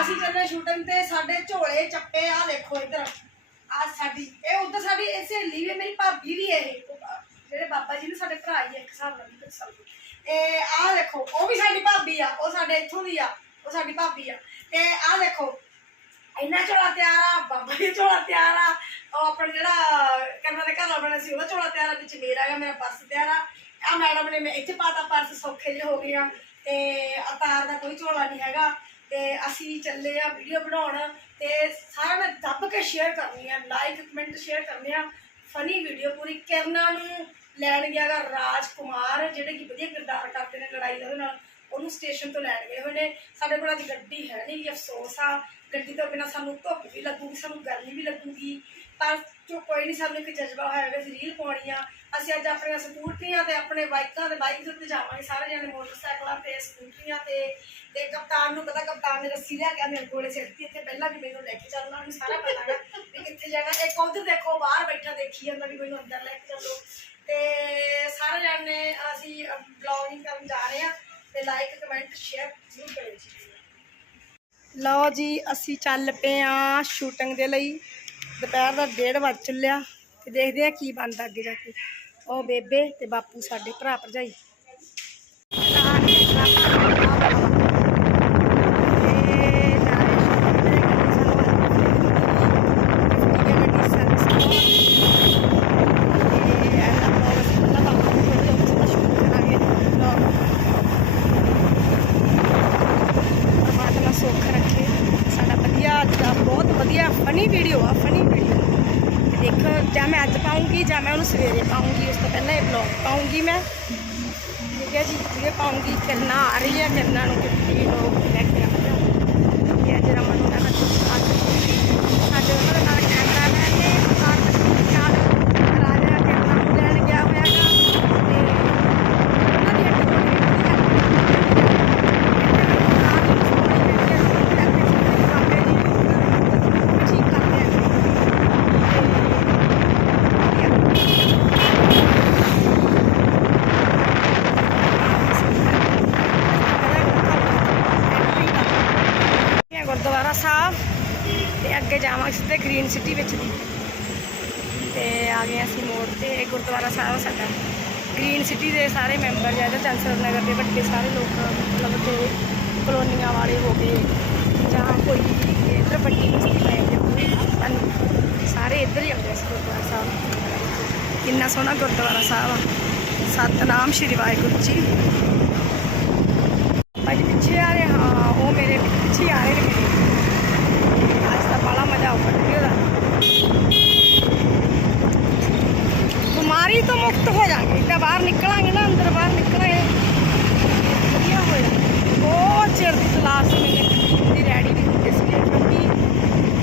ਅਸੀਂ ਚੱਲੇ ਸ਼ੂਟਿੰਗ ਤੇ ਸਾਡੇ ਝੋਲੇ ਚੱਪੇ ਆ ਦੇਖੋ ਇੱਧਰ। ਆ ਸਾਡੀ ਇਹ ਉਧਰ ਸਾਡੀ ਇਹ ਸਹੇਲੀ ਵੀ ਹੈ, ਮੇਰੀ ਭਾਬੀ ਵੀ ਹੈ ਇਹ। ਜਿਹੜੇ ਬਾਬਾ ਜੀ ਨੇ ਸਾਡੇ ਭਰਾ ਹੀ ਆ ਇੱਕ ਹਿਸਾਬ ਨਾਲ ਵੀ ਸਾਲ ਇਹ ਆ ਦੇਖੋ ਉਹ ਵੀ ਸਾਡੀ ਭਾਬੀ ਆ ਉਹ ਸਾਡੇ ਇੱਥੋਂ ਦੀ ਆ ਉਹ ਸਾਡੀ ਭਾਬੀ ਆ। ਤੇ ਆ ਦੇਖੋ ਇੰਨਾ ਝੋਲਾ ਤਿਆਰ ਆ ਬਾਬਾ ਜੀ ਝੋਲਾ ਤਿਆਰ ਆ। ਉਹ ਆਪਣਾ ਜਿਹੜਾ ਕੰਨਾਂ ਦੇ ਘਰ ਵਾਲਾ ਸੀ ਉਹਦਾ ਝੋਲਾ ਤਿਆਰ ਆ ਵਿੱਚ ਮੇਰਾ ਹੈਗਾ ਮੇਰਾ ਪਰਸ ਤਿਆਰ ਆ। ਆ ਮੈਡਮ ਨੇ ਮੈਂ ਇੱਥੇ ਪਾਤਾ ਪਰਸ ਸੌਖੇ ਜਿਹੇ ਹੋ ਗਏ ਆ। ਤੇ ਅਤਾਰ ਦਾ ਕੋਈ ਝੋਲਾ ਨਹੀਂ ਹੈਗਾ। ਤੇ ਅਸੀਂ ਚੱਲੇ ਆ ਵੀਡੀਓ ਬਣਾਉਣ ਤੇ ਸਾਰਾ ਮੈਂ ਦੱਬ ਕੇ ਸ਼ੇਅਰ ਕਰਨੀ ਆ ਲਾਈਕ ਕਮੈਂਟ ਸ਼ੇਅਰ ਕਰਨੀ ਆ। ਫਨੀ ਵੀਡੀਓ ਪੂਰੀ ਕਿਰਨਾ ਨੂੰ ਲੈਣ ਗਿਆ ਗਾ ਰਾਜਕੁਮਾਰ, ਜਿਹੜੇ ਕਿ ਵਧੀਆ ਕਿਰਦਾਰ ਕਰਦੇ ਨੇ ਲੜਾਈ ਦਾ ਉਹਦੇ ਨਾਲ, ਉਹਨੂੰ ਸਟੇਸ਼ਨ ਤੋਂ ਲੈਣ ਗਏ ਹੋਏ ਨੇ। ਸਾਡੇ ਕੋਲ ਅੱਜ ਗੱਡੀ ਹੈ ਨਹੀਂ ਅਫਸੋਸ ਆ। ਗੱਡੀ ਤੋਂ ਬਿਨਾ ਸਾਨੂੰ ਧੁੱਪ ਵੀ ਲੱਗੂਗੀ, ਸਾਨੂੰ ਗਰਮੀ ਵੀ ਲੱਗੂਗੀ। ਪਰ ਜੋ ਕੋਈ ਨਹੀਂ ਸਾਨੂੰ ਇੱਕ ਜਜ਼ਬਾ ਹੋਇਆ ਵੀ, ਅਸੀਂ ਰੀਲ ਪਾਉਣੀ ਆ। ਅਸੀਂ ਅੱਜ ਆਪਣੀਆਂ ਸਕੂਟਰੀਆਂ ਤੇ ਆਪਣੇ ਬਾਈਕਾਂ ਤੇ ਬਾਈਕ ਦੇ ਉੱਤੇ ਜਾਵਾਂਗੇ, ਸਾਰੇ ਜਣੇ ਮੋਟਰਸਾਈਕਲਾਂ ਤੇ, ਸਕੂਟਰੀਆਂ ਤੇ। ਤੇ ਕਪਤਾਨ ਨੂੰ ਪਤਾ ਕਪਤਾਨ ਨੇ ਰੱਸੀ ਲਿਆ ਕੇ ਮੇਰੇ ਕੋਲੇ ਸਿੱਟਤੀ ਇੱਥੇ ਪਹਿਲਾਂ ਵੀ ਮੈਨੂੰ ਲੈ ਕੇ ਚੱਲਣਾ ਉਹਨੂੰ ਸਾਰਾ ਪਤਾ ਹੈ ਵੀ ਕਿੱਥੇ ਜਾਣਾ। ਇੱਕ ਉਧਰ ਦੇਖੋ, ਬਾਹਰ ਬੈਠਾ ਦੇਖੀ ਜਾਂਦਾ ਵੀ ਮੈਨੂੰ ਅੰਦਰ ਲੈ ਕੇ ਚੱਲੋ। ਤੇ ਸਾਰੇ ਜਣੇ, ਅਸੀਂ ਬਲੌਗਿੰਗ ਕਰਨ ਜਾ ਰਹੇ ਹਾਂ ਤੇ ਲਾਈਕ ਕਮੈਂਟ ਸ਼ੇਅਰ ਜ਼ਰੂਰ ਕਰਿਓ ਜੀ। ਲਓ ਜੀ, ਅਸੀਂ ਚੱਲ ਪਏ ਆ ਸ਼ੂਟਿੰਗ ਦੇ ਲਈ। ਦੁਪਹਿਰ ਦਾ 1:30 ਵੱਜ ਚੁੱਲਿਆ। ਤੇ ਦੇਖਦੇ ਆ ਕੀ ਬਣਦਾ ਅੱਗੇ ਜਾ ਕੇ। ਉਹ ਬੇਬੇ ਤੇ ਬਾਪੂ ਸਾਡੇ ਭਰਾ ਭਰਜਾਈ ਪਰਮਾਤਮਾ ਸੁੱਖ ਰੱਖੇ ਸਾਡਾ ਵਧੀਆ ਅੱਜ ਦਾ ਬਹੁਤ ਵਧੀਆ ਫਨੀ ਵੀਡੀਓ ਆ ਫਨੀ ਵੀਡੀਓ ਤੇ ਦੇਖੋ ਜਾਂ ਮੈਂ ਅੱਜ ਪਾਉਂਗੀ ਜਾਂ ਮੈਂ ਉਹਨੂੰ ਸਵੇਰੇ ਪਾਉਂਗੀ ਉਸ ਤੋਂ ਪਹਿਲਾਂ ਇਹ ਵਲੌਗ ਪਾਉਂਗੀ ਮੈਂ ਠੀਕ ਹੈ ਜੀ ਵੀਡੀਓ ਪਾਉਂਗੀ ਕਿਰਨਾ ਆ ਰਹੀ ਹੈ ਕਿਰਨਾ ਨੂੰ ਕਿੱਥੇ ਲੋਕ ਲੈ ਕੇ ਆਉਂਦੇ ਆ ਇਹ ਜਿਹੜਾ ਮਨ ਦਾ ਅੱਜ ਸਾਡੇ ਉਹਨਾਂ ਦੇ ਨਾਲ ਕੈਮਰਾ ਲੈ ਕੇ ਕਾਰ ਨਾਲ ਰਾਜਾ ਕਿਰਨਾ ਨੂੰ ਲੈਣ ਗਿਆ ਹੋਇਆ ਹੈਗਾ ਤੇ ਉਹਨਾਂ ਦੀ ਇੱਕ ਬੜੀ ਗੁਰਦੁਆਰਾ ਸਾਹਿਬ ਤੇ ਅੱਗੇ ਜਾਵਾਂਗੇ ਸਿੱਧੇ ਗ੍ਰੀਨ ਸਿਟੀ ਵਿੱਚ ਦੀ ਤੇ ਆ ਗਏ ਅਸੀਂ ਮੋੜ ਤੇ ਇਹ ਗੁਰਦੁਆਰਾ ਸਾਹਿਬ ਆ ਸਾਡਾ ਗ੍ਰੀਨ ਸਿਟੀ ਦੇ ਸਾਰੇ ਮੈਂਬਰ ਜਿਹੜੇ ਚਾਂਸਲਰ ਨਗਰ ਦੇ ਵੱਡੇ ਸਾਰੇ ਲੋਕ ਮਤਲਬ ਕਿ ਕਲੋਨੀਆਂ ਵਾਲੇ ਹੋ ਗਏ ਜਾਂ ਕੋਈ ਇੱਧਰ ਵੱਡੀ ਬਸਤੀ ਪੈ ਜਾਂਦੀ ਸਾਨੂੰ ਸਾਰੇ ਇੱਧਰ ਹੀ ਆਉਂਦੇ ਸੀ ਗੁਰਦੁਆਰਾ ਸਾਹਿਬ। ਕਿੰਨਾ ਸੋਹਣਾ ਗੁਰਦੁਆਰਾ ਸਾਹਿਬ ਆ। ਸਤਨਾਮ ਸ਼੍ਰੀ ਵਾਹਿਗੁਰੂ ਜੀ ਭਾਜੀ ਪਿੱਛੇ ਆ ਰਹੇ ਹਾਂ ਉਹ ਮੇਰੇ ਪਿੱਛੇ ਆ ਰਹੇ ਨੇ ਮੇਰੇ ਅੱਜ ਤਾਂ ਬੜਾ ਮਜ਼ਾ ਆਉਗਾ ਵੀਡੀਓ ਦਾ ਬਿਮਾਰੀ ਤੋਂ ਮੁਕਤ ਹੋ ਜਾਾਂਗੇ ਤਾਂ ਬਾਹਰ ਨਿਕਲਾਂਗੇ ਨਾ ਅੰਦਰ ਬਾਹਰ ਨਿਕਲਾਂਗੇ ਵਧੀਆ ਹੋ ਜਾਣਾ ਬਹੁਤ ਚਿਰ ਦੀ ਤਲਾਸ਼ ਸੀ ਮੈਨੂੰ ਦੀ ਰੈਡੀ ਵੀ ਹੁੰਦੀ ਸੀ ਕਿਉਂਕਿ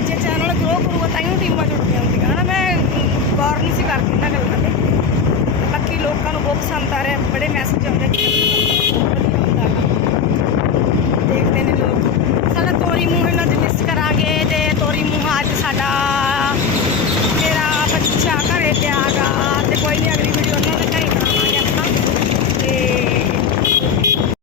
ਜੇ ਚੈਨਲ ਗਰੋ ਕਰੂਗਾ ਤਾਂ ਹੀ ਟੀਮਾਂ ਜੁੜਦੀਆਂ ਹੁੰਦੀਆਂ ਹਨਾ ਮੈਂ ਗੌਰ ਨਹੀਂ ਸੀ ਕਰਦੀ ਇਹਨਾਂ ਗੱਲਾਂ ਤੇ ਬਾਕੀ ਲੋਕਾਂ ਨੂੰ ਬਹੁਤ ਪਸੰਦ ਆ ਰਿਹਾ ਬੜੇ ਮੈਸੇਜ ਆਉਂਦੇ ਕਿ ਵਧੀਆ ਹੁੰਦਾ ਗਾ। ਦੇਖਦੇ ਨੇ ਲੋਕ ਸਾਡਾ ਤੋਰੀ ਮੂੰਹ ਇਹਨਾਂ ਦੀ ਲਿਸਟ ਕਰਾਂਗੇ ਤੇ ਤੋਰੀ ਮੂੰਹ ਅੱਜ ਸਾਡਾ ਮੇਰਾ ਬੱਚਾ ਘਰੇ ਤੇ ਆ ਗਾ ਤੇ ਕੋਈ ਨਹੀਂ ਅਗਲੀ ਵੀਡੀਓ ਉਹਨਾਂ ਦੇ ਘਰੇ ਬਣਾਵਾਂਗੇ ਆਪਣਾ ਤੇ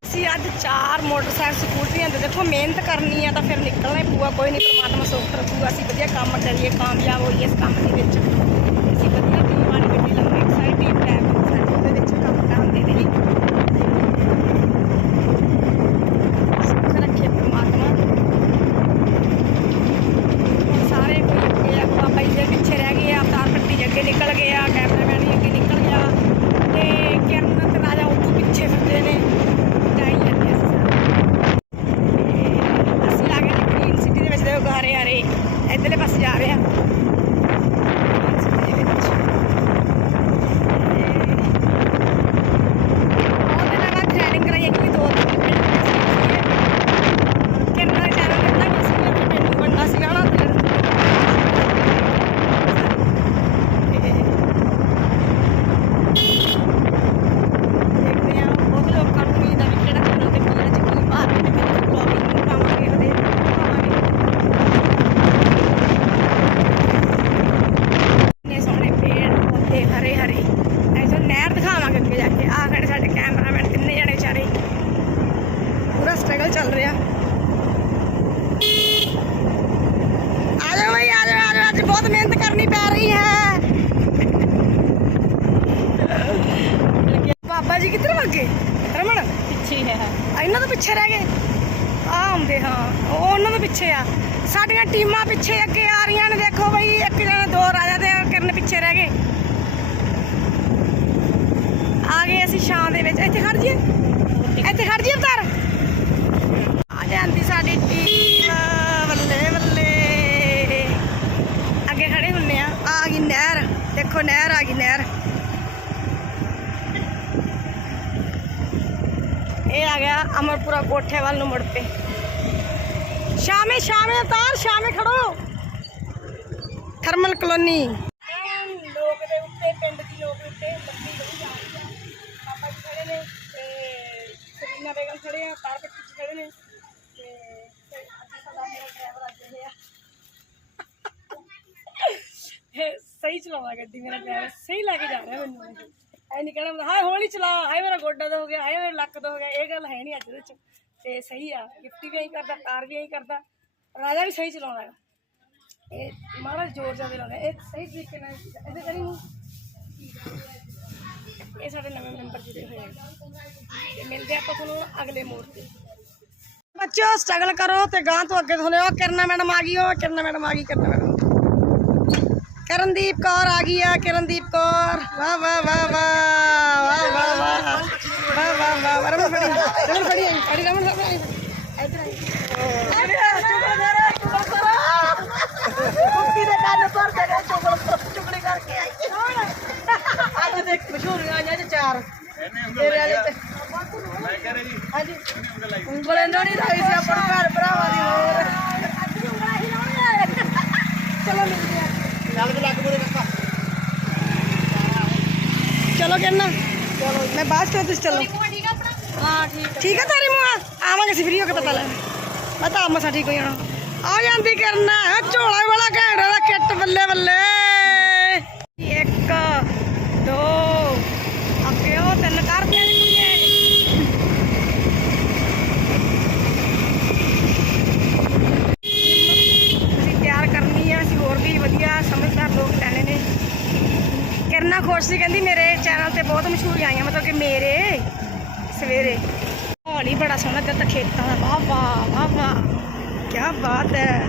ਅਸੀਂ ਅੱਜ ਚਾਰ ਮੋਟਰਸਾਈਕਲ ਸਕੂਟਰੀਆਂ ਦੇ ਦੇਖੋ, ਮਿਹਨਤ ਕਰਨੀ ਆ ਤਾਂ ਫਿਰ ਨਿਕਲਣਾ ਹੀ ਪਊਗਾ, ਕੋਈ ਨਹੀਂ ਪਰਮਾਤਮਾ ਸੁੱਖ ਰੱਖੂਗਾ। ਅਸੀਂ ਵਧੀਆ ਕੰਮ ਕਰੀਏ, ਕਾਮਯਾਬ ਹੋਈਏ ਇਸ ਕੰਮ ਦੇ ਵਿੱਚ। ਅਸੀਂ ਵਧੀਆ ਟੀਮ ਵਾਲੀ ਗੱਡੀ ਲਵਾਂਗੇ ਸਾਰੀ ਟੀਮ ਲੈ ਕੇ ਸਾਡੇ ਉਹਦੇ ਵਿੱਚ ਕੰਮ ਕਰਨ ਦੇ ਲਈ ਸੁੱਖ ਰੱਖੇ ਪ੍ਰਮਾਤਮਾ ਹੁਣ ਸਾਰੇ ਕੋਈ ਅੱਗੇ ਆ ਬਾਬਾ ਜੀ ਦੇ ਪਿੱਛੇ ਰਹਿ ਗਏ ਆ ਅਵਤਾਰ ਪੱਟੀ ਦੇ ਅੱਗੇ ਨਿਕਲ ਗਏ ਆ ਕੈਮਰਾਮੈਨ ਵੀ ਅੱਗੇ ਨਿਕਲ ਗਿਆ ਤੇ ਕਿਰਨ ਤੇ ਰਾਜਾ ਉਹ ਤੋਂ ਪਿੱਛੇ ਫਿਰਦੇ ਨੇ। पूरा कोठे वाल मुड़ पे। शामे शामे उतार शामे खड़ो। Thermal colony. सही चला गड्डी, मेरा ड्राइवर सही लाके जा रहा है मैं ਗਈ ਜਾ ਰਹੀ ਆ ਪਾਪਾ ਜੀ ਖੜੇ ਨੇ ਤੇ ਸਰੀਨਾ ਬੇਗਮ ਖੜੇ ਆ ਤਾਰ ਪਿੱਛੇ ਖੜੇ ਨੇ ਤੇ ਤੇ ਅੱਜ ਸਾਡਾ ਮੇਰਾ ਡਰਾਈਵਰ ਅੱਜ ਇਹ ਆ ਇਹ ਸਹੀ ਚਲਾਉਂਦਾ ਗੱਡੀ ਮੇਰਾ ਡਰਾਈਵਰ ਸਹੀ ਲੈ ਕੇ ਜਾ ਰਿਹਾ ਮੈਨੂੰ ਐ ਨਹੀਂ ਕਹਿਣਾ ਹਾਏ ਹੌਲੀ ਚਲਾ ਹਾਏ ਮੇਰਾ ਗੋਡਾ ਦਾ ਹੋ ਗਿਆ ਹਾਏ ਮੇਰਾ ਲੱਕ ਦਾ ਹੋ ਗਿਆ ਇਹ ਗੱਲ ਹੈ ਨਹੀਂ ਅੱਜ ਦੇ ਵਿੱਚ ਤੇ ਸਹੀ ਆ ਗਿਫਟੀ ਵੀ ਐਂ ਕਰਦਾ ਕਾਰ ਵੀ ਐਂ ਕਰਦਾ ਰਾਜਾ ਵੀ ਸਹੀ ਚਲਾਉਂਦਾ ਹੈਗਾ ਇਹ ਮਾੜਾ ਜ਼ੋਰ ਜ਼ਿਆਦਾ ਲਾਉਂਦਾ ਇਹ ਸਹੀ ਤਰੀਕੇ ਨਾਲ ਇਹਦੇ ਕਰੀ ਨੂੰ ਇਹ ਸਾਡੇ ਨਵੇਂ ਮੈਂਬਰ ਜੁੜੇ ਹੋਏ ਆ ਤੇ ਮਿਲਦੇ ਆਪਾਂ ਤੁਹਾਨੂੰ ਅਗਲੇ ਮੋੜ ਤੇ। ਬੱਚੋ ਸਟਰਗਲ ਕਰੋ ਤੇ ਗਾਂ ਤੋਂ ਅੱਗੇ ਤੁਹਾਨੂੰ ਉਹ ਕਿਰਨਾ ਮੈਡਮ ਆ ਗਈ ਉਹ ਕਿਰਨਾ ਮੈਡਮ ਆ ਗਈ, ਕਿਰਨਾ ਮੈਡਮ। ਕਰਨਦੀਪ ਕੌਰ ਆ ਗਈ ਆ ਕਰਨਦੀਪ ਕੌਰ ਵਾਹ ਵਾਹ ਵਾਹ ਵਾਹ ਵਾਹ ਵਾਹ ਵਾਹ ਵਾਹ ਵਾਹ ਵਾਹ ਰਮਨ ਫੜੀ ਰਮਨ ਫੜੀ ਆਈ ਫੜੀ ਰਮਨ ਫੜੀ ਇੱਧਰ ਆਈ ਚੁਗਲ ਦੇ ਰੇ ਚੁਗਲ ਕਰੋ ਕੁੱਤੀ ਦੇ ਕੰਨ ਪਰ ਰੇ ਚੁਗਲ ਕਰਕੇ ਆਈ ਅੱਜ ਦੇ ਮਸ਼ਹੂਰੀਆਂ ਆਈਆਂ ਚ ਚਾਰ ਤੇਰੇ ਵਾਲੇ ਤੇ ਮੈਂ ਕਹਿ ਰਿਹਾ ਜੀ ਹਾਂਜੀ ਉਂਗਲ ਨਹੀਂ ਲਾਈ ਸੀ ਆਪਣਾ ਭੈਣ ਭਰਾਵਾਂ ਦੀ ਹੋਰ ਚਲੋ ਮਿਲਦੇ ਆ ਚੱਲ ਵੀ ਲੱਗ ਮੋਰੇ ਰੱਖਾ ਚਲੋ ਕਿੰਨਾ ਚਲੋ ਮੈਂ ਬਾਅਦ ਚ ਤੁਸੀਂ ਚਲੋ। ਹਾਂ ਠੀਕ ਠੀਕ ਹੈ ਤਾਰੀ ਮੂਆ ਆਵਾਂਗੇ ਅਸੀਂ ਫ੍ਰੀ ਹੋ ਕੇ ਪਤਾ ਲੈ ਮੈਂ ਤਾਂ ਆਪ ਮਸਾ ਠੀਕ ਹੋ ਜਾਣਾ ਆ ਜਾਂਦੀ ਕਰਨਾ ਝੋਲਾ ਵਾਲਾ ਘੈਂਟਾ ਦਾ ਕਿੱਟ ਬੱਲੇ ਬੱਲੇ। ਇੱਕ ਦੋ ਅੱਗੇ ਉਹ ਤਿੰਨ ਕਰ ਦੇ ਅਸੀਂ ਤਿਆਰ ਕਰਨੀ ਆ ਅਸੀਂ ਹੋਰ ਵੀ ਵਧੀਆ ਸਮਝਦਾਰ ਲੋਕ ਲੈਣੇ ਨੇ ਕਿਰਨਾ ਖੁਸ਼ ਸੀ ਕਹਿੰਦੀ ਮੇਰੇ ਚੈਨਲ ਤੇ ਬਹੁਤ ਮਸ਼ਹੂਰੀਆਂ ਆਈਆਂ ਮਤਲਬ ਕਿ ਮੇਰੇ ਸਵੇਰੇ। ਮਾਹੌਲ ਹੀ ਬੜਾ ਸੋਹਣਾ ਤੇ ਖੇਤਾਂ ਦਾ ਵਾਹ ਵਾਹ ਵਾਹ ਵਾਹ। ਕੀ ਬਾਤ ਹੈ।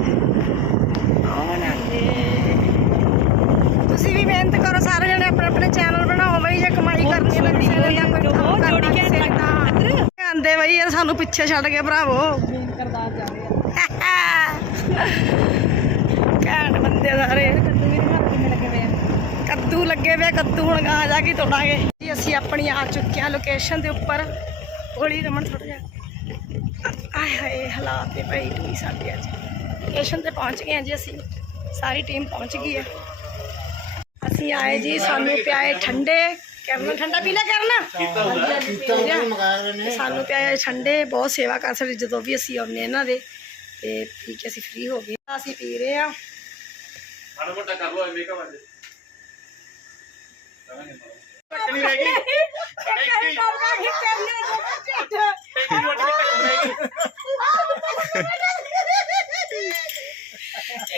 ਤੁਸੀਂ ਵੀ ਮਿਹਨਤ ਕਰੋ ਸਾਰੇ ਜਣੇ ਆਪਣੇ ਆਪਣੇ ਚੈਨਲ ਬਣਾਓ ਬਈ ਜੇ ਕਮਾਈ ਕਰਨੀ ਹੈ ਤਾਂ ਕਿਸੇ ਨੇ ਜਾਂ ਕੋਈ ਕੰਮ ਕਰਨਾ ਕਿਸੇ ਦਾ। ਆਂਦੇ ਬਈ ਯਾਰ ਸਾਨੂੰ ਪਿੱਛੇ ਛੱਡ ਕੇ ਭਰਾਵੋ। ਕਰਦਾਰ ਜਾ ਰਹੇ ਘੈਂਟ ਬੰਦੇ ਸਾਰੇ। ਵੀ ਹੱਥ ਕਿਵੇਂ ਲੱਗੇ ਹੋਏ ਕੱਦੂ ਲੱਗੇ ਵੇ ਕੱਦੂ ਹੁਣ ਗਾਂ ਜਾ ਕੇ ਤੋੜਾਂਗੇ। ਜੀ, ਅਸੀਂ ਆਪਣੀ ਆ ਚੁੱਕੇ ਹਾਂ ਲੋਕੇਸ਼ਨ ਦੇ ਉੱਪਰ। ਹੌਲੀ ਰਮਣ ਥੋੜਾ ਜਿਹਾ ਆਏ ਹਾਏ, ਹਾਲਾਤ ਤੇ ਪਈ ਟੂਈ ਸਾਡੇ ਅੱਜ। ਲੋਕੇਸ਼ਨ ਤੇ ਪਹੁੰਚ ਗਏ ਹਾਂ ਜੀ ਅਸੀਂ। ਸਾਰੀ ਟੀਮ ਪਹੁੰਚ ਗਈ ਹੈ ਅਸੀਂ ਆਏ ਜੀ ਸਾਨੂੰ ਪਿਆਏ ਠੰਡੇ। ਕਰਨਾ ਠੰਡਾ ਪੀ ਕਰਨਾ? ਸਾਨੂੰ ਪਿਆਏ ਠੰਡੇ, ਬਹੁਤ ਸੇਵਾ ਕਰ ਸਾਡੇ ਜਦੋਂ ਵੀ ਅਸੀਂ ਆਉਂਦੇ ਇਹਨਾਂ ਦੇ। ਤੇ ਪੀ ਕੇ ਅਸੀਂ ਫ੍ਰੀ ਹੋ ਗਏ। ਅਸੀਂ ਪੀ ਰਹੇ ਹਾਂ ਮਾੜਾ ਮੋਟਾ ਕਰ ਲੋ ਮੇਕਅਪ ਅੱਜ ਟੱਕਣੀ ਰਹਿ ਗਈ। ਟੱਕਣੀ ਬਾਬਾ ਹੀ ਕਰਨੇ ਦੋ ਢਿੱਡ ਟੱਕਣੀ ਵੱਟ ਕੇ ਟੱਕਣੀ ਰਹਿ ਗਈ।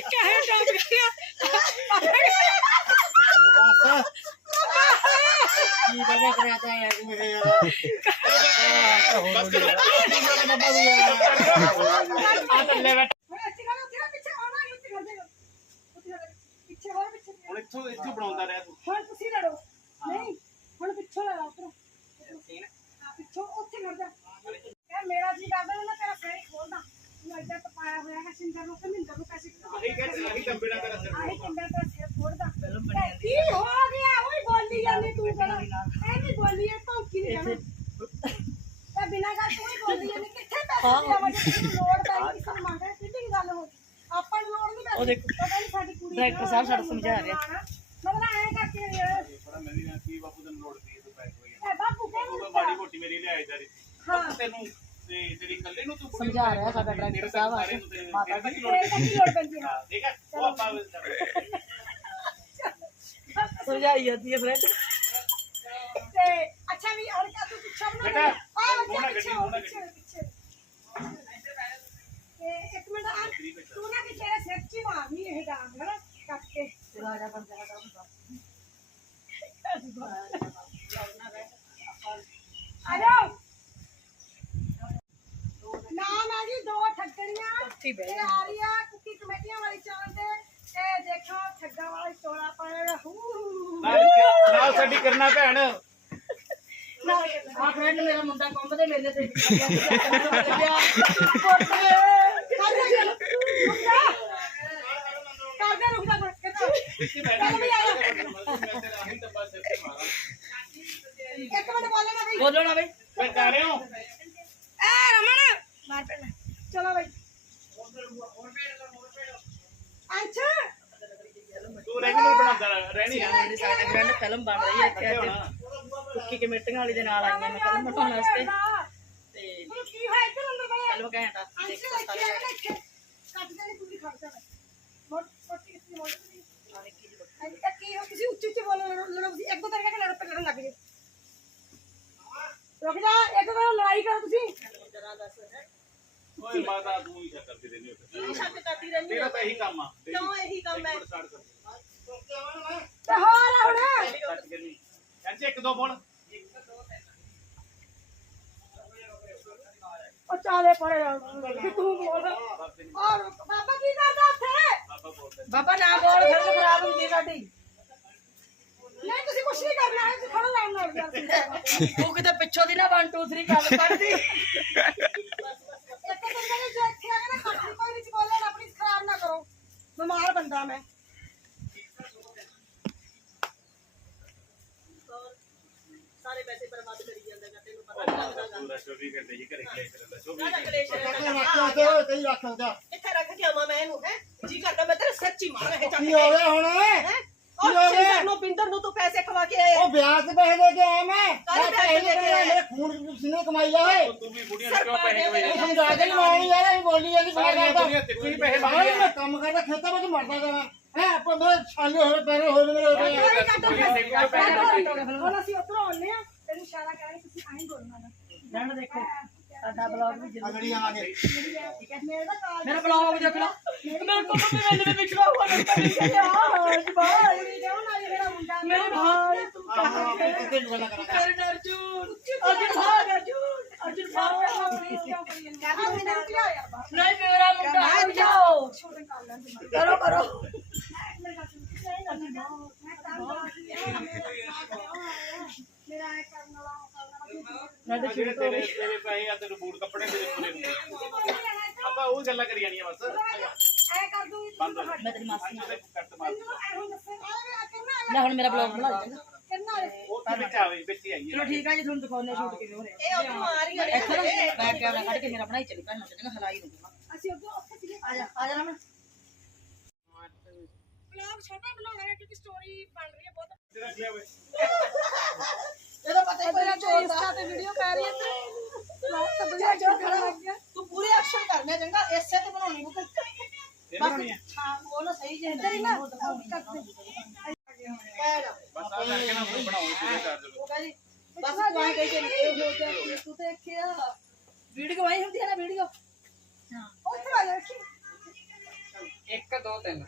ਕਹੇ ਡੋਬ ਗਿਆ ਬਾਬਾ ਕੀ ਬਾਬਾ ਕਰਾਤਾ ਹੈ ਤੂੰ ਇਹ ਯਾਰ ਬਸ ਕਰੋ ਬਾਬਾ ਵੀ ਯਾਰ ਆ ਥੱਲੇ ਬੈਠ ਹੁਣ ਇੱਥੋਂ ਇੱਥੋਂ ਬਣਾਉਂਦਾ ਰਿਹਾ ਤੂੰ ਹੁਣ ਤੁਸੀਂ ਲੜੋ। ਨਹੀਂ ਹੁਣ ਪਿੱਛੋਂ ਲੜਾ ਉਤਰੋ ਹਾਂ ਪਿੱਛੋਂ ਉੱਥੇ ਖੜ ਜਾ ਯਾਰ ਮੇਰਾ ਜੀ ਕਰਦਾ ਮੈਂ ਤੇਰਾ ਫੇਰ ਖੋਲਦਾ ਤੂੰ ਐਡਾ ਤਪਾਇਆ ਹੋਇਆ ਹੈ ਸਿੰਦਰ ਨੂੰ ਤੇ ਮਿੰਦਰ ਨੂੰ ਪੈਸੇ ਕਿੱਥੋਂ ਆਹੀ ਕਹਿ ਆਹੀ ਕੰਬੇ ਦਾ ਤੇਰਾ ਸਿਰ ਆਹੀ ਕਿੰਨਾ ਤੇਰਾ ਸਿਰ ਫੋੜਦਾ ਇਹ ਕੀ ਹੋ ਗਿਆ ਓਏ ਬੋਲੀ ਜਾਂਦੀ ਤੂੰ ਕਹਣਾ ਐ ਨਹੀਂ ਬੋਲੀ ਐ ਭੌਂਕੀ ਨਹੀਂ ਜਾਣਾ ਤੇ ਬਿਨਾਂ ਗੱਲ ਤੂੰ ਹੀ ਬੋਲੀ ਜਾਂਦੀ ਕਿੱਥੇ ਪੈਸੇ ਦੇਵਾਂ ਜੇ ਤੈਨੂੰ ਲੋੜ ਪੈ ਗਈ ਕਿਸੇ ਨੂੰ ਮੰਗਦਾ ਕਿੱਡੀ ਕੁ ਗੱਲ ਹੋ ਗਈ ਆਪਾਂ ਨੂੰ ਲੋੜ ਨਹੀਂ ਪੈਸੇ ਪਤਾ ਨਹੀਂ ਸਾਡੀ ਕੁੜੀ ਡਾਇਰੈਕਟਰ ਸਾਹਿਬ ਸਾਡਾ ਸਮਝਾ ਰਿਹਾ ਮਤਲਬ ਐ ਕਰਕੇ ਯਾਰ ਬੜਾ ਮੈਂ ਵੀ ਕੀ ਬਾਪੂ ਤੈਨੂੰ ਲੋੜ ਪਈ ਤੂੰ ਪੈਸੇ ਹੋਈ ਇਹ ਬਾਪੂ ਬਾਪੂ ਕਹਿੰਦਾ ਤਾਂ ਮੇਰੀ ਲਿਆਈ ਜਾਰੀ ਹਾਂ। ਤੈਨੂੰ ਤੇ ਤੇਰੀ ਇਕੱਲੇ ਨੂੰ ਤੂੰ ਸਮਝਾ ਰਿਹਾ ਸਾਡਾ ਡਾਇਰੈਕਟਰ ਸਾਹਿਬ ਆ ਨੂੰ ਤੇ ਮਾਤਾ ਜੀ। ਕੀ ਲੋੜ ਕੀ ਪੈਂਦੀ ਹੈ ਠੀਕ ਹੈ ਉਹ ਆਪਾਂ ਸਮਝਾਈ ਜਾਂਦੀ ਹੈ ਫਰੈਂਡ ਤੇ ਅੱਛਾ ਵੀ ਹੁਣ ਕਾ ਤੂੰ ਪਿੱਛੇ ਬਣਾ ਬੇਟਾ, ਆ ਨਾ ਬੱਚਾ ਗੱਡੀ, ਪਿੱਛੇ ਨਾ ਤੇ ਇੱਕ ਮਿੰਟ ਆ ਤੂੰ ਨਾ ਕਿ ਤੇਰੇ ਸਿਰ 'ਚ ਹੀ ਮਾਰਨੀ ਇਹ ਡਾਂਗ ਹੈ ਨਾ ਕੱਟ ਕੇ ਰਾਜਾ ਬੰਦਾ ਦਾ ਹੁੰਦਾ ਆ ਜਾਓ ਨਾ ਨਾ ਜੀ ਦੋ ਠੱਗਣੀਆਂ ਉੱਥੇ ਹੀ ਬਹਿ ਇਹ ਆ। ਰਹੀ ਆ ਕੁੱਕੀ ਕਮੇਟੀਆਂ ਵਾਲੀ ਚਾਲ ਤੇ। ਇਹ ਦੇਖੋ ਠੱਗਾ ਵਾਲਾ ਚੋਲਾ ਪਾਇਆ ਹੂ ਹੂ ਨਾਲ ਨਾਲ ਸਾਡੀ ਕਰਨਾ ਭੈਣ। ਨਾ ਆ ਫਰੈਂਡ ਮੇਰਾ ਮੁੰਡਾ ਕੰਬ ਦੇ ਮੇਲੇ ਤੇ। ਕਾਗਾ ਰੁਕ ਜਾ ਕਿੱਥੇ ਚੱਲ ਵੀ ਆਇਆ ਮੈਂ ਤੇਰਾ ਹੀ ਡੱਬਾ ਸਿਰ ਤੇ ਮਾਰਾਂ ਇੱਕ ਮਿੰਟ ਬੋਲਣਾ ਬਈ। ਬੋਲੋ ਨਾ ਬਈ। ਮੈਂ ਕਰ ਰਿਹਾ ਹਾਂ ਐ ਰਮਣ ਮਾਰ ਪੈਣਾ। ਚਲੋ ਬਈ ਅੰਸ਼ ਤੂੰ ਰੈਗੂਲਰ ਬਣਾਉਂਦਾ ਰਹਿਣੀ ਆ। ਮੇਰੀ ਸਾਡੇ ਫਰੈਂਡ ਫਿਲਮ ਬਣ ਰਹੀ ਹੈ ਇੱਥੇ ਅੱਜ। ਕੁੱਕੀ ਕਮੇਟੀਆਂ ਵਾਲੀ ਦੇ ਨਾਲ ਆਈਆਂ ਮੈਂ ਫਿਲਮ ਬਣਾਉਣ ਵਾਸਤੇ। ਤੇ ਤੂੰ ਕੀ ਹੋਇਆ ਇੱਧਰ ਅੰਦਰ ਬੜਾ ਫਿਲਮ ਘੈਂਟ ਆ ਅੰਸ਼ ਦੇਖੋ ਇੱਥੇ ਸਾਰੇ ਆ ਨਾ ਇੱਥੇ ਕੱਟ ਦੇਣੀ ਪੂਰੀ ਖੜ ਜਾ ਮੋਟ ਮੋਟੀ ਕਿੱਥੇ ਮੋਟ ਅੰਸ਼ ਕੀ ਹੋ ਤੁਸੀਂ ਉੱਚੀ ਉੱਚੀ ਬੋਲੋ ਲੜੋ ਲੜੋ ਤੁਸੀਂ। ਇੱਕ ਦੋ ਤਰੀਕੇ ਨਾਲ ਲੜ ਪੈ ਲੜਨ ਲੱਗ ਜੇ। ਰੁਕ ਜਾ ਇੱਕ ਦੋ ਲੜਾਈ ਕਰੋ ਤੁਸੀਂ। ਓਏ ਮਾਤਾ ਤੂੰ ਹੀ ਸ਼ੱਕ ਕਰਦੀ ਰਹਿੰਦੀ ਉੱਥੇ। ਸ਼ੱਕ ਕਰਦੀ ਰਹਿੰਦੀ ਤੇਰਾ ਤਾਂ ਇਹੀ ਕੰਮ ਆ। ਕਿਉਂ ਇਹੀ ਕੰਮ ਹੈ ਸਟਾਰਟ ਕਰ। ਤੇ ਹੋਰ ਹੁਣ? ਕੱਟ ਕੇ ਨਹੀਂ ਐਂਚੇ ਇੱਕ ਦੋ ਬੋਲ। ਉਹ ਚਾਲੇ ਪੜੇ ਤੂੰ ਬੋਲ। ਔਰ ਬਾਬਾ ਕੀ ਕਰਦਾ ਉੱਥੇ? ਬਾਬਾ ਬੋਲਦਾ ਬਾਬਾ ਨਾ ਬੋਲ ਫਿਲਮ ਖਰਾਬ ਹੁੰਦੀ ਸਾਡੀ। ਨਹੀਂ ਤੁਸੀਂ ਕੁਛ ਨਹੀਂ ਕਰਨਾ ਹੈ ਤੁਸੀਂ ਖੜਾ ਲਾਉਣ ਲੱਗ ਗਿਆ ਤੂੰ ਕਿਤੇ ਪਿੱਛੋਂ ਦੀ ਨਾ 1 2 3 ਗੱਲ ਕਰਦੀ ਇੱਕ ਬੰਦੇ ਨੇ ਜੋ ਇੱਥੇ ਆ ਕੇ ਨਾ ਖੱਟੀ ਕੋਈ ਵਿੱਚ ਬੋਲਣ ਆਪਣੀ ਖਰਾਬ ਨਾ ਕਰੋ ਬਿਮਾਰ ਬੰਦਾ ਮੈਂ ਸਾਰੇ ਪੈਸੇ ਬਰਬਾਦ ਕਰੀ ਜਾਂਦਾ ਗਾ ਤੈਨੂੰ ਪੂਰਾ 24 ਘੰਟੇ ਹੀ ਘਰੇ ਕਲੇਸ਼ ਕਰਦਾ 24 ਕਲੇਸ਼ ਕਈ ਰੱਖ ਸਕਦਾ ਇੱਥੇ ਰੱਖ ਕੇ ਆਵਾਂ ਮੈਂ ਇਹਨੂੰ ਹੈ? ਜੀ ਕਰਦਾ ਮੈਂ ਤੇਰੇ ਸੱਚੀ ਮਾਰ ਇਹ ਚੱਕ ਕੀ। ਹੋ ਗਿਆ ਹੁਣ? ਹੈ? ਕੀ ਹੋ ਉਹ ਗਿਆ? ਸ਼ਿੰਦਰ ਨੂੰ ਬਿੰਦਰ ਨੂੰ ਤੂੰ ਪੈਸੇ ਖਵਾ ਕੇ ਆਇਆ। ਉਹ ਵਿਆਹ ਤੇ ਪੈਸੇ ਦੇ ਕੇ ਆਇਆ ਮੈਂ। ਕਾਹਦੇ ਪੈਸੇ ਦੇ ਕੇ ਆਇਆ? ਮੇਰੇ ਖੂਨ ਕਿਸਨੇ ਕਮਾਈ ਆ ਤੂੰ ਵੀ ਬੁੜੀਆਂ ਨੂੰ ਕਿਉਂ ਪੈਸੇ ਕਮਾਈ ਉਹ ਸਮਝਾ ਕੇ ਮਾਉਣੀ ਯਾਰ ਇਹ ਬੋਲੀ ਜਾਂਦੀ ਬੜਾ ਸਾਰੀਆਂ ਕਰਦਾ ਬੁੜੀਆਂ ਤੈਨੂੰ ਹੀ ਪੈਸੇ ਸਾਰੇ ਮੰਗਦੀਆਂ ਮੈਂ ਕੰਮ ਕਰਦਾ ਖੇਤਾਂ ਵਿੱਚ ਮਰਦਾ ਜਾਣਾ ਹੈ ਆਪਾਂ ਮੇਰੇ ਛਾਲੇ ਹੋਏ ਪੈਰੇ ਹੋਏ ਮੇਰੇ ਹੋਏ ਬੁੜੀਆਂ ਤੈਨੂੰ ਹੀ ਪੈਸੇ ਹੁਣ ਅਸੀਂ ਉੱਧਰੋਂ ਆਉਂਦੇ ਆ ਤੈਨੂੰ ਇਸ਼ਾਰਾ ਕਰਾਂਗੇ ਤੁਸੀਂ ਆਹੀਂ ਬੋਲਣਾ ਨਾ। ਜੰਡ ਦੇਖੋ ਸਾਡਾ ਬਲੌਗ ਵੀ ਜ਼ਰੂਰ ਅਗੜੀ ਆਵਾਂਗੇ ਮੇਰੇ ਦਾ ਕਾਲ ਮੇਰਾ ਬਲੌਗ ਦੇਖ ਲਓ ਮੇਰੇ ਤੋਂ ਵੀ ਮੈਨੂੰ ਵੀ ਵਿਛੜਾ ਹੁਆ ਲੱਗਦਾ ਹੈ ਨਾ ਜਿਹੜਾ ਮੁੰਡਾ? ਮੇਰੇ ਭਾਈ ਤੂੰ ਗੱਲ ਕਰਾਂਗੇ ਕਰ। ਅਰਜੁਨ ਅਰਜੁਨ ਭਾਗ ਅਰਜੁਨ ਅਰਜੁਨ ਭਾਗ ਕੀ ਬਾਹਰ ਨਹੀਂ ਮੇਰਾ ਮੁੰਡਾ ਆ ਜਾਓ ਕਰ ਕਰੋ ਮੇਰਾ ਕਰਨ ਵਾਲਾ ਮੈਂ ਤਾਂ ਜਿਹੜੇ ਤੇਰੇ ਤੇਰੇ ਪੈਸੇ ਆ ਤੈਨੂੰ ਬੂਟ ਕੱਪੜੇ ਦੇ ਪੂਰੇ ਆਪਾਂ ਉਹ ਗੱਲਾਂ ਕਰੀ ਜਾਣੀਆਂ ਬਸ। ਐ ਕਰ ਦੂੰਗੀ ਤੂੰ ਤਾਂ ਮੈਂ ਤੇਰੀ ਮਾਸੀ ਅੰਦਰ ਕੱਟ ਮਾਰ। ਤੈਨੂੰ ਐ ਹੁਣ ਦੱਸੇ। ਆ ਕਰਨਾ ਲੈ ਹੁਣ ਮੇਰਾ ਬਲੌਗ ਬਣਾ ਦੇ। ਕਰਨਾ ਹੈ ਉਹ ਤਾਂ ਵਿੱਚ ਆਵੇ ਵਿੱਚ ਹੀ ਆਈ ਚਲੋ ਠੀਕ ਆ ਜੀ ਤੁਹਾਨੂੰ ਦਿਖਾਉਂਦੇ ਸ਼ੂਟ ਕਿਵੇਂ ਹੋ ਰਿਹਾ। ਇਹ ਉੱਥੋਂ ਆ ਰਹੀਆਂ ਨੇ ਇੱਥੇ ਨਾ ਬੈਕ ਕੈਮਰਾ ਕੱਢ ਕੇ ਮੇਰਾ ਬਣਾਈ ਚੱਲੀ ਭੈਣ ਨੂੰ ਚੰਗਾ ਹਲਾਈ ਦੂੰਗਾ ਅਸੀਂ ਉੱਧਰ ਉੱਥੇ ਸੀਗੇ। ਆ ਜਾ ਆ ਜਾ ਨਾ ਵਲੌਗ ਛੋਟਾ ਬਣਾਉਣਾ ਹੈ ਕਿਉਂਕਿ ਸਟੋਰੀ ਬਣ ਰਹੀ ਹੈ ਬਹੁਤ। ਇਹਦਾ ਪਤਾ ਹੀ ਕੋਈ ਨਹੀਂ ਚੋਰ ਦਾ। ਤੇ ਵੀਡੀਓ ਪੈ ਰਹੀ ਹੈ ਤੇ ਲੋਕ ਤਾਂ ਬੜੀ ਐਕਸ਼ਨ ਕਰਨ ਲੱਗ ਗਿਆ। ਤੂੰ ਪੂਰੀ ਐਕਸ਼ਨ ਕਰਨਾ ਚੰਗਾ ਐਸੇ ਤੇ ਬਣਾਉਣੀ ਬੁੱਕ ਇਹ ਬਣਾਉਣੀ ਹੈ ਹਾਂ ਬੋਲੋ ਸਹੀ ਜੇ ਇੱਧਰ ਹੀ ਨਾ ਬਸ ਆ ਕਰਕੇ ਨਾ ਬਣਾਉਣੀ ਸ਼ੁਰੂ ਕਰ ਦਿਓ। ਬਸ ਕੋਈ ਕਹੀ ਜੇ ਇਹ ਹੋ ਗਿਆ ਤੂੰ ਤੇ ਦੇਖਿਆ। ਵੀਡੀਓ ਆਈ ਹੁੰਦੀ ਹੈ ਨਾ ਵੀਡੀਓ? ਹਾਂ। ਉੱਥੇ ਆ ਜਾ 1 2 3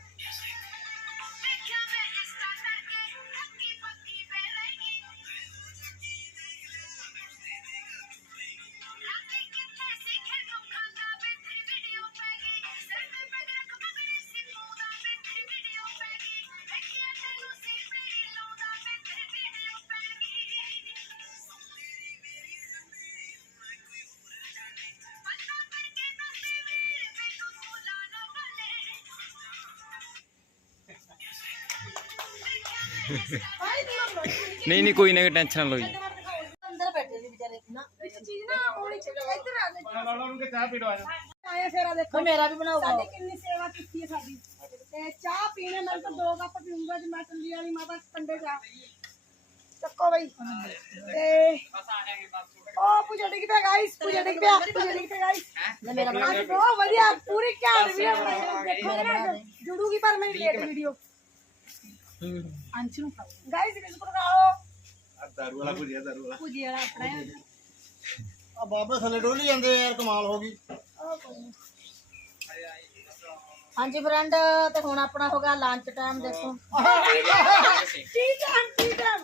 ਜਾ ਆਏ ਫੇਰਾ ਦੇਖੋ ਉਹ ਮੇਰਾ ਵੀ ਬਣਾਊਗਾ ਸਾਡੀ ਕਿੰਨੀ ਸੇਵਾ ਕੀਤੀ ਹੈ ਸਾਡੀ ਤੇ ਚਾਹ ਪੀਣੇ ਮੈਂ ਤਾਂ ਦੋ ਕੱਪ ਪੀਊਂਗਾ ਜੇ ਮੈਂ ਟੱਲੀ ਵਾਲੀ ਮਾਤਾ ਕੰਡੇ ਜਾ ਚੱਕੋ ਬਈ ਤੇ ਉਹ ਪੁਜਾ ਡਿੱਗ ਪਿਆ ਗਾਇਸ ਪੁਜਾ ਡਿੱਗ ਪਿਆ ਪੁਜਾ ਡਿਗ ਪਿਆ ਗਾਇਸ ਲੈ ਮੇਰਾ ਬਣਾ ਅੱਜ ਬਹੁਤ ਵਧੀਆ ਪੂਰੀ ਘੈਂਟ ਵੀਡੀਓ ਬਣਾਈ ਦੇਖੋ ਨਾ ਜੁੜੂਗੀ ਪਰ ਮੇਰੀ ਲੇਟ ਵੀਡੀਓ ਅੰਸ਼ ਨੂੰ ਗਾਇਸ ਇਸ ਨੂੰ ਖਾਓ ਆ ਦਾਰੂ ਵਾਲਾ ਭੁਜਿਆ ਦਾਰੂ ਵਾਲਾ। ਪੁਜੀ ਵਾਲਾ ਆਪਣਾ ਹੈ। ਆ ਬਾਬੇ ਥੱਲੇ ਡੋਲੀ ਜਾਂਦੇ ਯਾਰ ਕਮਾਲ ਹੋ ਗਈ। ਉਹ ਕੋਈ ਨੀ। ਹਾਂਜੀ ਫਰੈਂਡ ਤੇ ਹੁਣ ਆਪਣਾ ਹੋ ਗਿਆ ਲੰਚ ਟਾਈਮ ਦੇਖੋ। ਠੀਕ ਹੈ ਠੀਕ ਹੈ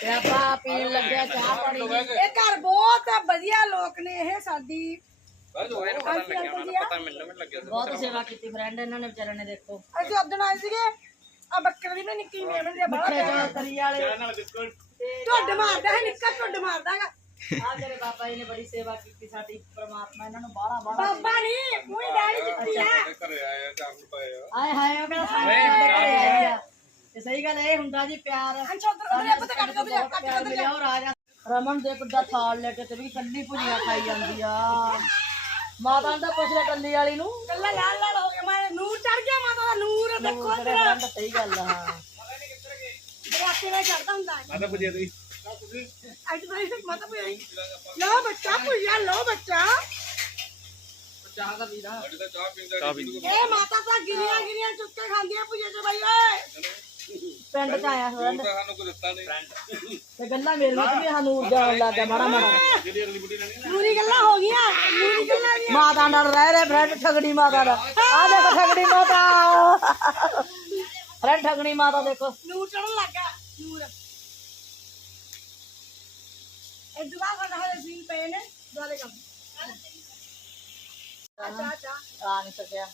ਤੇ ਆਪਾਂ ਪੀਣ ਲੱਗਿਆ ਚਾਹ ਪਾਣੀ। ਇਹ ਘਰ ਬਹੁਤ ਵਧੀਆ ਲੋਕ ਨੇ ਇਹ ਸਾਡੀ। ਬਸ ਉਹ ਇਹਨੂੰ ਪਤਾ ਲੱਗਿਆ ਉਹਨਾਂ ਨੂੰ ਪਤਾ ਮੈਨੂੰ ਵੀ ਲੱਗਿਆ ਬਹੁਤ ਸੇਵਾ ਕੀਤੀ ਫਰੈਂਡ ਇਹਨਾਂ ਨੇ ਵਿਚਾਰਿਆਂ ਨੇ ਦੇਖੋ। ਅਸੀਂ ਉਦੋਂ ਆਏ ਸੀਗੇ। ਆ ਬੱਕਰੇ ਦੀ ਨਾ ਨਿੱਕੀ ਮੇਮਣ ਦੀ ਬੱਠੇ ਬਾਹਰ ਚੋਂ ਤਰੀ ਵਾਲੇ। ਚਾਹ ਨਾਲ ਬਿਸਕੁਟ? ਢੁੱਡ ਮਾਰਦਾ ਹੈ ਨਿੱਕਾ ਢੁੱਡ ਮਾਰਦਾ ਹੈਗਾ। ਆ ਮੇਰੇ ਬਾਬਾ ਜੀ ਨੇ ਬੜੀ ਸੇਵਾ ਕੀਤੀ ਸਾਡੀ ਪ੍ਰਮਾਤਮਾ ਇਹਨਾਂ ਨੂੰ ਬਾਹਲਾ ਬਾਹਲਾ ਬਾਬਾ ਨਹੀਂ ਮੂੰਹ ਡਾੜੀ ਚਿੱਟੀ ਆ। ਘਰੇ ਆਇਆ ਚਾਰ ਰੁਪਏ ਆਏ ਹਾਏ ਉਹ ਕਹਿੰਦਾ ਸਾਰੇ ਘਰੇ ਆਏ ਆ। ਤੇ ਸਹੀ ਗੱਲ ਇਹ ਹੁੰਦਾ ਜੀ ਪਿਆਰ। ਅੰਚ ਉਧਰ ਉਧਰ ਆਪਾਂ ਤਾਂ ਕੱਟ ਦੋ ਬਹੁਤ ਪਿਆਰ ਮਿਲਿਆ ਉਹ ਰਾਜਾ ਰਮਨ ਦੇ ਕਿੱਡਾ ਥਾਲ ਲੈ ਕੇ ਤੇ ਵੀ ਕੱਲੀ ਭੁਜੀਆਂ ਖਾਈ ਜਾਂਦੀ ਆ। ਮਾਤਾ ਦਾ ਪੁੱਛ ਲੈ ਕੱਲੀ ਵਾਲੀ ਨੂੰ। ਕੱਲਾ ਲਾਲ ਲਾਲ ਹੋ ਗਿਆ ਮਾਰੇ ਨੂਰ ਚੜ ਗਿਆ ਮਾਤਾ ਦਾ ਨੂਰ ਦੇਖੋ ਤੇਰੇ ਸਹੀ ਗੱਲ ਆ ਹਾਂ। ਦਰਾਤੇ ਨਾਲ ਚੜਦਾ ਹੁੰਦਾ ਹੈ। ਮਾਤਾ ਪੁੱਜੇ ਤੁਸੀਂ? ਅੱਜ ਭਾਈ ਮਾਤਾ ਪੁਈ ਲਓ ਬੱਚਾ ਪੁਈਆ ਲਓ ਬੱਚਾ। ਚਾਹ ਦਾ ਵੀਰਾ। ਚਾਹ ਪੀਂਦਾ ਇਹ ਮਾਤਾ ਤਾਂ ਗਿਰੀਆਂ ਗਿਰੀਆਂ ਚੁੱਕ ਕੇ ਖਾਂਦੀਆਂ ਪੁਈਏ ਚ ਬਈ ਓਏ। ਪਿੰਡ ਚ ਆਇਆ ਹੋਇਆ ਸਾਨੂੰ ਕੋਈ ਦਿੱਤਾ ਨਹੀਂ। ਤੇ ਗੱਲਾਂ ਮੇਰੇ ਵਿੱਚ ਵੀ ਹਨੂਰ ਜਾਣ ਲੱਗਾ ਮਾੜਾ ਮਾੜਾ। ਜਿਹੜੀ ਅਗਲੀ ਬੁੱਢੀ ਲੈਣੀ ਨਾ। ਨੂਰੀ ਗੱਲਾਂ ਹੋ ਗਈਆਂ ਨੂਰੀ ਗੱਲਾਂ ਦੀਆਂ ਮਾਤਾ ਨਾਲ ਰਹਿ ਰਹੇ ਫਰੈਂਡ ਠਗਣੀ ਮਾਤਾ ਦਾ। ਆ ਦੇਖੋ ਠਗਣੀ ਮਾਤਾ। ਫਰੈਂਡ ਠਗਣੀ ਮਾਤਾ ਦੇਖੋ। ਨੂਰ ਚੜਨ ਲੱਗਾ ਨੂਰ। ਇਹ ਦੁਆ ਕਰ ਰਹਾ ਸੀਨ ਪਏ ਨੇ ਦੁਆਲੇ ਕੰਮ ਅੱਛਾ ਅੱਛਾ ਆ ਨਹੀਂ ਸਕਿਆ।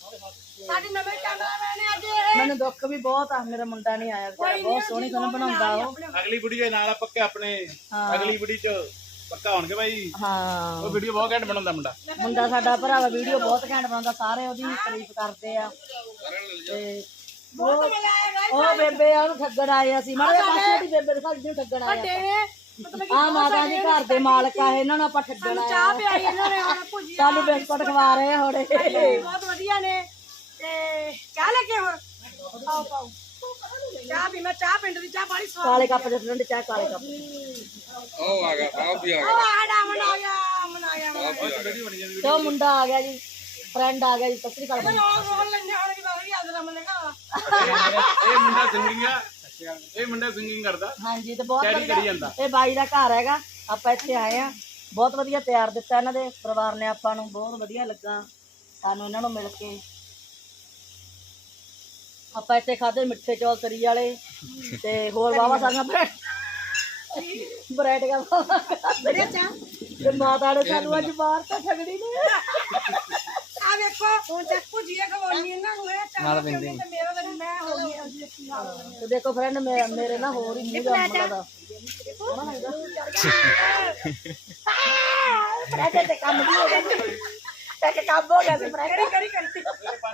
ਸਾਡੇ ਨਵੇਂ ਕੈਮਰਾਮੈਨ ਨੇ ਅੱਜ ਇਹ ਮੈਨੂੰ ਦੁੱਖ ਵੀ ਬਹੁਤ ਆ ਮੇਰਾ ਮੁੰਡਾ ਨਹੀਂ ਆਇਆ ਵਿਚਾਰਾ ਬਹੁਤ ਸੋਹਣੀ ਫਿਲਮ ਬਣਾਉਂਦਾ ਉਹ। ਅਗਲੀ ਬੁੱਢੀ ਦੇ ਨਾਲ ਆ ਪੱਕੇ ਆਪਣੇ। ਅਗਲੀ ਬੁੱਢੀ ਚ ਪੱਕਾ ਹੋਣਗੇ ਭਾਈ ਹਾਂ। ਉਹ ਵੀਡੀਓ ਬਹੁਤ ਘੈਂਟ ਬਣਾਉਂਦਾ ਮੁੰਡਾ। ਮੁੰਡਾ ਸਾਡਾ ਭਰਾਵਾ ਵੀਡੀਓ ਬਹੁਤ ਘੈਂਟ ਬਣਾਉਂਦਾ ਸਾਰੇ ਉਹਦੀ ਤਾਰੀਫ ਕਰਦੇ ਆ। ਤੇ ਬਹੁਤ ਮਿਲਾਇਆ ਗਾਇਸ ਉਹ ਬੇਬੇ ਆ ਉਹਨੂੰ ਠੱਗਣ ਆਏ ਅਸੀਂ। ਮਾਰੇ ਪਾਸੇ ਦੀ ਬੇਬੇ ਦੇ ਸਾਡੀ ਨੂੰ ਠੱਗਣ ਆਏ ਵੱਡੇ ਨੇ ਮਤਲਬ ਆ ਮਾਤਾ ਜੀ ਘਰ ਦੇ ਮਾਲਕ ਆ ਇਹਨਾਂ ਨੂੰ ਆਪਾਂ ਠੱਗਣ ਆਏ ਚਾਹ ਪਿਆਈ ਇਹਨਾਂ ਨੇ ਹੁਣ ਭੁਜੀ ਸਾਨੂੰ ਬਿਸਕੁਟ ਖਵਾ ਰਹੇ ਆ ਹੋੜੇ। ਬਹੁਤ ਵਧੀਆ ਨੇ। ਤੇ ਚਾਹ ਲੈ ਕੇ ਹੁਣ। ਪਾਓ ਪਾਓ। ਚਾਹ ਵੀ ਮੈਂ ਚਾਹ ਪਿੰਡ ਦੀ ਚਾਹ ਬੜੀ ਸਵਾਦ ਕਾਲੇ ਕੱਪ ਦੇ ਫਰੰਟ ਚਾਹ ਕਾਲੇ ਕੱਪ। ਉਹ ਆ ਗਿਆ ਆਪ ਵੀ ਆ ਉਹ ਆੜਾ ਮਨਾਇਆ ਮਨਾਇਆ ਤੇ ਉਹ ਮੁੰਡਾ ਆ ਗਿਆ ਜੀ ਫਰੈਂਡ ਆ ਗਿਆ ਜੀ ਸਤਿ ਸ੍ਰੀ ਅਕਾਲ। ਰੋਣ ਲੈਣੇ ਹੁਣ ਕਿ ਬਾਹਰ ਹੀ ਰਮਨ ਨੇ ਘਰ ਇਹ ਮੁੰਡਾ ਸਿੰਗਿੰਗ ਆ। ਇਹ ਮੁੰਡਾ ਸਿੰਗਿੰਗ ਕਰਦਾ। ਹਾਂਜੀ ਤੇ ਬਹੁਤ ਤਿਆਰੀ ਕਰੀ ਵਧੀਆ। ਜਾਂਦਾ। ਇਹ ਬਾਈ ਦਾ ਘਰ ਹੈਗਾ। ਆਪਾਂ ਇੱਥੇ ਆਏ ਆ ਬਹੁਤ ਵਧੀਆ ਤਿਆਰ ਦਿੱਤਾ ਇਹਨਾਂ ਦੇ ਪਰਿਵਾਰ ਨੇ ਆਪਾਂ ਨੂੰ। ਬਹੁਤ ਵਧੀਆ ਲੱਗਾ ਸਾਨੂੰ ਇਹਨਾਂ ਨੂੰ ਮਿਲ ਕੇ। ਆਪਾਂ ਇੱਥੇ ਖਾਦੇ ਮਿੱਠੇ ਚੌਲ ਤਰੀ ਵਾਲੇ ਤੇ ਹੋਰ ਵਾਵਾ ਸਾਰੀਆਂ ਬ੍ਰੈਡ ਬ੍ਰੈਡ ਦਾ ਤੇ ਮਾਤਾ ਨੇ ਸਾਨੂੰ ਅੱਜ ਬਾਹਰ ਤਾਂ ਛਗੜੀ ਨੇ ਆ ਵੇਖੋ ਹੁਣ ਤੱਕ ਭੁਜੀਏ ਖਵਾਉਣੀ ਇਹਨਾਂ ਨੂੰ ਇਹ ਚਾਹ ਤੇ ਮੇਰਾ ਤਾਂ ਮੈਂ ਹੋ ਗਈ ਕੀ ਤੇ ਦੇਖੋ ਫਰੈਂਡ ਮੇਰੇ ਨਾ ਹੋਰ ਹੀ ਮੂੰਹ ਜੰਮਦਾ ਦਾ। ਬ੍ਰੈਡ ਤੇ ਕੰਮ ਵੀ ਹੋ ਗਿਆ ਤੇ ਕਿ ਕੰਮ ਹੋ ਗਿਆ ਸੀ ਬ੍ਰੈਡ ਕਰੀ ਕਰੀ ਕਰੀ।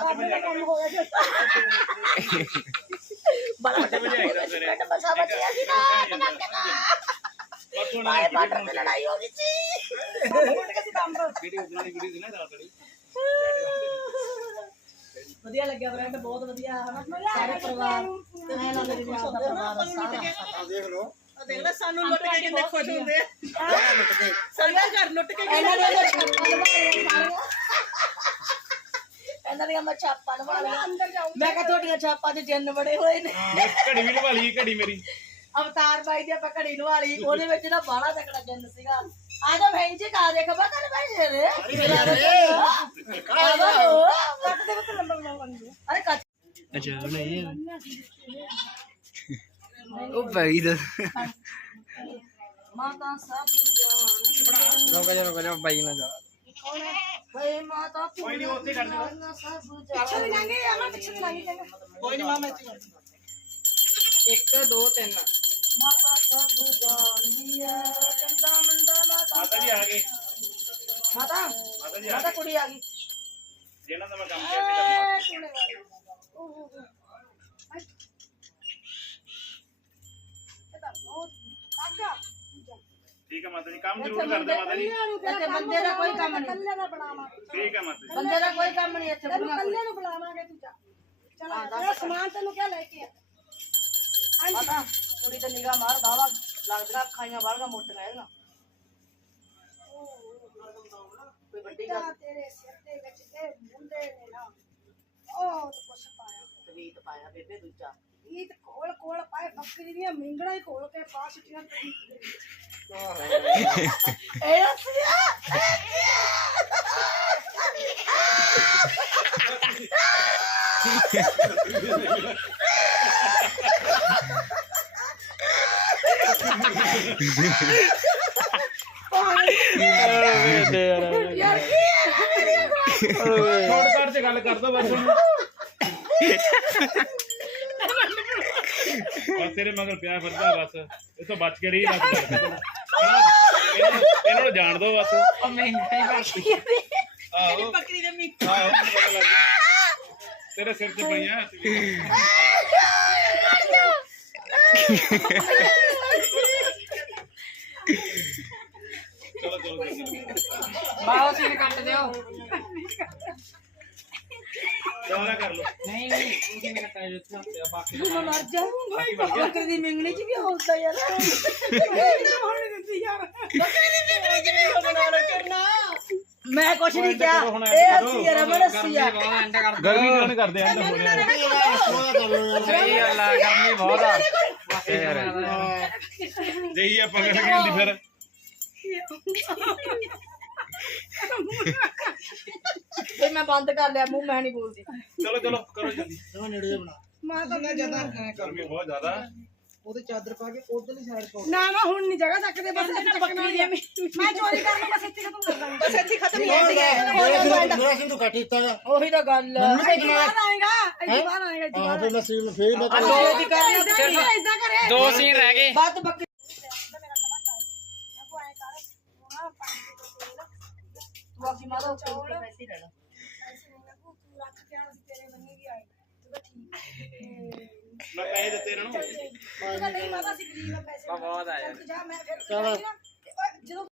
ਆਪਣੇ ਕੰਮ ਹੋ ਗਿਆ। ਬੜਾ ਵੱਡਾ ਬ੍ਰੈਡ ਮਸਾ ਬਚਿਆ ਸੀ ਨਾ ਬਾਏ ਬਾਟਰ ਤੇ ਲੜਾਈ ਹੋ ਗਈ ਸੀ। ਵੀਡੀਓ ਬਣਾਉਣੀ ਵੀਡੀਓ ਸੀ ਨਾ ਕਰੀ ਵਧੀਆ ਲੱਗਿਆ ਬ੍ਰੈਡ ਬਹੁਤ ਵਧੀਆ ਹਨਾ? ਸਾਰੇ ਪਰਿਵਾਰ। ਤੇ ਮੈਂ ਨਾਲ ਮੇਰੇ ਨਾਲ ਦਾ ਪਰਿਵਾਰ ਸਾਰਾ ਦੇਖ ਲਓ। ਆ ਦੇਖ ਲੈ ਸਾਨੂੰ ਲੁੱਟ ਕੇ ਕਿੰਨੇ ਖੁਸ਼ ਹੁੰਦੇ ਆ। ਸਾਡਾ ਘਰ ਲੁੱਟ ਕੇ ਇਹਨਾਂ ਦੀਆਂ ਮੈਂ ਛਾਪਾਂ ਲਵਾ ਲਈਆਂ ਸਾਰੀਆਂ। ਇਹਨਾਂ ਦੀਆਂ ਮੈਂ ਛਾਪਾਂ ਲਵਾ ਲਈਆਂ। ਅੰਦਰ ਜਾਊਂ ਮੈਂ ਕਿਹਾ ਤੁਹਾਡੀਆਂ ਛਾਪਾਂ 'ਚ ਜਿੰਨ ਬੜੇ ਹੋਏ ਨੇ। ਘੜੀ ਵੀ ਲਵਾ ਲਈ ਘੜੀ ਮੇਰੀ। ਅਵਤਾਰ ਬਾਈ ਦੀ ਆਪਾਂ ਘੜੀ ਨੂੰ ਵਾਲੀ ਉਹਦੇ ਵਿੱਚ ਨਾ ਬਾਹਲਾ ਤਕੜਾ ਜਿੰਨ ਸੀਗਾ। ਆ ਜਾ ਭੈਣ ਜੀ ਕਾ ਦੇਖ ਬਾ ਕਰ ਭਾਈ ਸ਼ੇਰੇ ਆ ਜਾ। ਲੋ ਕੱਟ ਦੇ ਵਿੱਚ ਲੰਬਾ ਬਣਾਉਂਗਾ ਅਰੇ ਕੱਟ। ਅੱਛਾ ਨਹੀਂ ਉਹ ਭਾਈ ਦਾ। ਮਾਤਾ ਸਭ ਜਾਣ ਰੁਕ ਜਾ ਰੁਕ ਜਾ ਬਾਈ ਨਾ ਜਾ। ਵੇ ਮਾਤਾ ਕੋਈ ਨਹੀਂ ਉੱਥੇ ਕਰ ਦੇਣਾ ਪੂਰਨ ਸਭ ਪਿੱਛੇ ਜਾਣ ਵੀ ਲਾਂਗੇ ਆਮਾ ਪਿੱਛੇ ਵੀ ਲਾਂਗੇ ਚੰਗਾ ਕੋਈ ਨਹੀਂ ਮਾਮਾ ਇੱਥੇ 1 2 3 ਮਾਤਾ ਸਭ ਜਾਣਦੀ ਆ ਚੰਦਾ ਮੰਦਾ ਮਾਤਾ ਮਾਤਾ ਜੀ ਆ ਗਏ। ਮਾਤਾ? ਮਾਤਾ ਜੀ ਆ ਮਾਤਾ ਗਏ। ਕੁੜੀ ਆ ਗਈ। ਜਿਹਨਾਂ ਦਾ ਮੈਂ ਕੰਮ ਕਿਹਾ ਸੀ ਕਰਨਾ। ਇਹ ਟੂਣੇ ਵਾਲੀ ਓਹ ਹੋ ਹੋ ਇਹ ਤਾਂ ਬਹੁਤ ਲੱਗਾ ਠੀਕ ਹੈ ਮਾਤਾ ਜੀ ਕੰਮ ਜ਼ਰੂਰ ਕਰਦੇ ਮਾਤਾ ਜੀ। ਇੱਥੇ ਬੰਦੇ ਦਾ ਕੋਈ ਕੰਮ ਨਹੀਂ ਕੱਲੇ ਦਾ ਬਣਾਵਾਂਗੇ ਠੀਕ ਹੈ ਮਾਤਾ ਜੀ। ਬੰਦੇ ਦਾ ਕੋਈ ਕੰਮ ਨਹੀਂ ਇੱਥੇ ਤੈਨੂੰ ਬੁਣਾ ਕੱਲੇ ਨੂੰ ਬੁਲਾਵਾਂਗੇ ਤੂੰ ਜਾ। ਚਲਾ ਸਮਾਨ ਤੈਨੂੰ ਕਿਆ ਲੈ ਕੇ ਆ? ਮਾਤਾ। ਕੁੜੀ ਤੇ ਨਿਗਾਹ ਮਾਰ ਬਾਵਾ ਲੱਗਦੀਆਂ ਖਾਈਆਂ ਬਾਲਗਾ ਮੋਟੀਆਂ ਇਹਦੀਆਂ ਕੋਈ ਵੱਡੀ ਗੱਲ ਤਾਂ ਤੇਰੇ ਸਿਰ ਦੇ ਵਿੱਚ ਇਹ ਮੁੰਡੇ ਨੇ ਨਾ ਉਹ ਤਾਂ ਕੁਛ ਪਾਇਆ ਤਵੀਤ ਪਾਇਆ ਬੇਬੇ ਦੂਜਾ ਇਹ ਤੇ ਕੋਲ ਕੋਲ ਪਾਏ ਬੱਕਰੀ ਦੀਆਂ ਮਿੰਗਣਾ ਹੀ ਖੋਲ ਕੇ ਪਾ ਸੁੱਟੀਆਂ ਤੇਰੀ ਦੇ ਵਿੱਚ। ਇਹ ਅਸਲੀਆ ਯਾਰ ਕੀ ਸ਼ਾਰਟਕਟ 'ਚ ਗੱਲ ਕਰ ਦੋ ਬਸ ਬਸ ਤੇਰੇ ਮਗਰ ਪਿਆ ਫਿਰਦਾ ਬਸ ਇਹ ਤੋਂ ਬਚ ਕੇ ਰਹੀ ਬਸ ਇਹਨਾਂ ਨੂੰ- ਇਹਨਾਂ ਨੂੰ ਜਾਣ ਦੋ ਬਸ ਉਹ ਮਹਿੰਗਾ ਹੀ ਬਾਕੀ ਆਹੋ ਬੱਕਰੀ ਦੇ ਮੀ ਆਹੋ ਮੈਨੂੰ ਪਤਾ ਲੱਗ ਗਿਆ। ਤੇਰੇ ਸਿਰ 'ਚ ਪਈਆਂ ਚਲੋ ਚਲੋ ਚਲੋ। ਬਾਹਰ ਸੀਨ ਕੱਟ ਦਿਓ ਦੁਬਾਰਾ ਕਰ ਲਓ ਨਹੀਂ ਨਹੀਂ ਉਹ ਸੀਨ ਕੱਟਿਆ ਜਿੱਥੇ ਹੁੰਦੇ ਆ ਬਾਕੀ ਮੈਂ ਮਰ ਜਾਊਂਗੀ ਬੱਕਰੀ ਦੀ ਮਿੰਗਣੀ ਚ ਵੀ ਹੁੰਦਾ ਯਾਰ ਮੈਂ ਕੁਛ ਨਹੀਂ ਕਿਹਾ ਇਹ ਹੱਸੀ ਆ ਰਮਨ ਹੱਸੀ ਆ ਬਹੁਤ ਐਂਡ ਕਰ ਗਰਮੀ ਕਿਉਂ ਮੈਂ ਬੰਦ ਕਰ ਲਿਆ ਮੂੰਹ ਮੈਂ ਨਹੀਂ ਬੋਲਦੀ। ਚਲੋ ਚਲੋ ਕਰੋ ਜਲਦੀ। ਨੇੜੇ ਦੇ ਬਣਾ। ਮੈਂ ਤਾਂ ਨਹੀਂ ਜ਼ਿਆਦਾ ਗਰਮੀ ਬਹੁਤ ਜ਼ਿਆਦਾ। ਉਹਦੇ ਚਾਦਰ ਪਾ ਕੇ ਉਧਰਲੀ ਸਾਈਡ ਤੋਂ ਨਾ ਨਾ ਹੁਣ ਨਹੀਂ ਜਗ੍ਹਾ ਚੱਕਦੇ ਬਸ ਇੱਥੇ ਚੱਕਣਾ ਹੀ ਆ। ਮੈਂ ਚੋਰੀ ਕਰਨ ਬਸ ਇੱਥੇ ਖਤਮ ਕਰ ਦਾਂਗਾ। ਬਸ ਇੱਥੇ ਖਤਮ ਹੀ ਹੈ। ਮੇਰਾ ਤੋਂ ਕੱਟ ਦਿੱਤਾ ਉਹੀ ਤਾਂ ਗੱਲ। ਇੱਥੇ ਬਾਹਰ ਆਏਗਾ ਇੱਥੇ ਬਾਹਰ ਆਏਗਾ ਇੱਥੇ ਹਾਂ ਬਾਹਰ ਫਿਰ ਮੈਂ ਸੀਨ ਫੇਰ ਮੈਂ ਦੋ ਦੀ ਕਰ ਆਏਗਾ ਇਦਾਂ ਕਰੇ ਦੋ ਸੀਨ ਰਹਿ ਗਏ। ਬਾਤ ਬੱਕਰੀ। ਬਾਕੀ ਮਾਦਾ ਉੱਪਰ ਪੈਸੇ ਹੀ ਰਹਿਣਾ ਮੈਂ ਪੈਸੇ ਦਿੱਤੇ ਇਹਨਾਂ ਨੂੰ। ਨਹੀਂ ਮਾਤਾ ਸੀ ਗਰੀਬ ਆ ਪੈਸੇ। ਬਹੁਤ ਆ ਯਾਰ ਜਾ ਮੈਂ ਫਿਰ ਚਲੋ। ਜਦੋਂ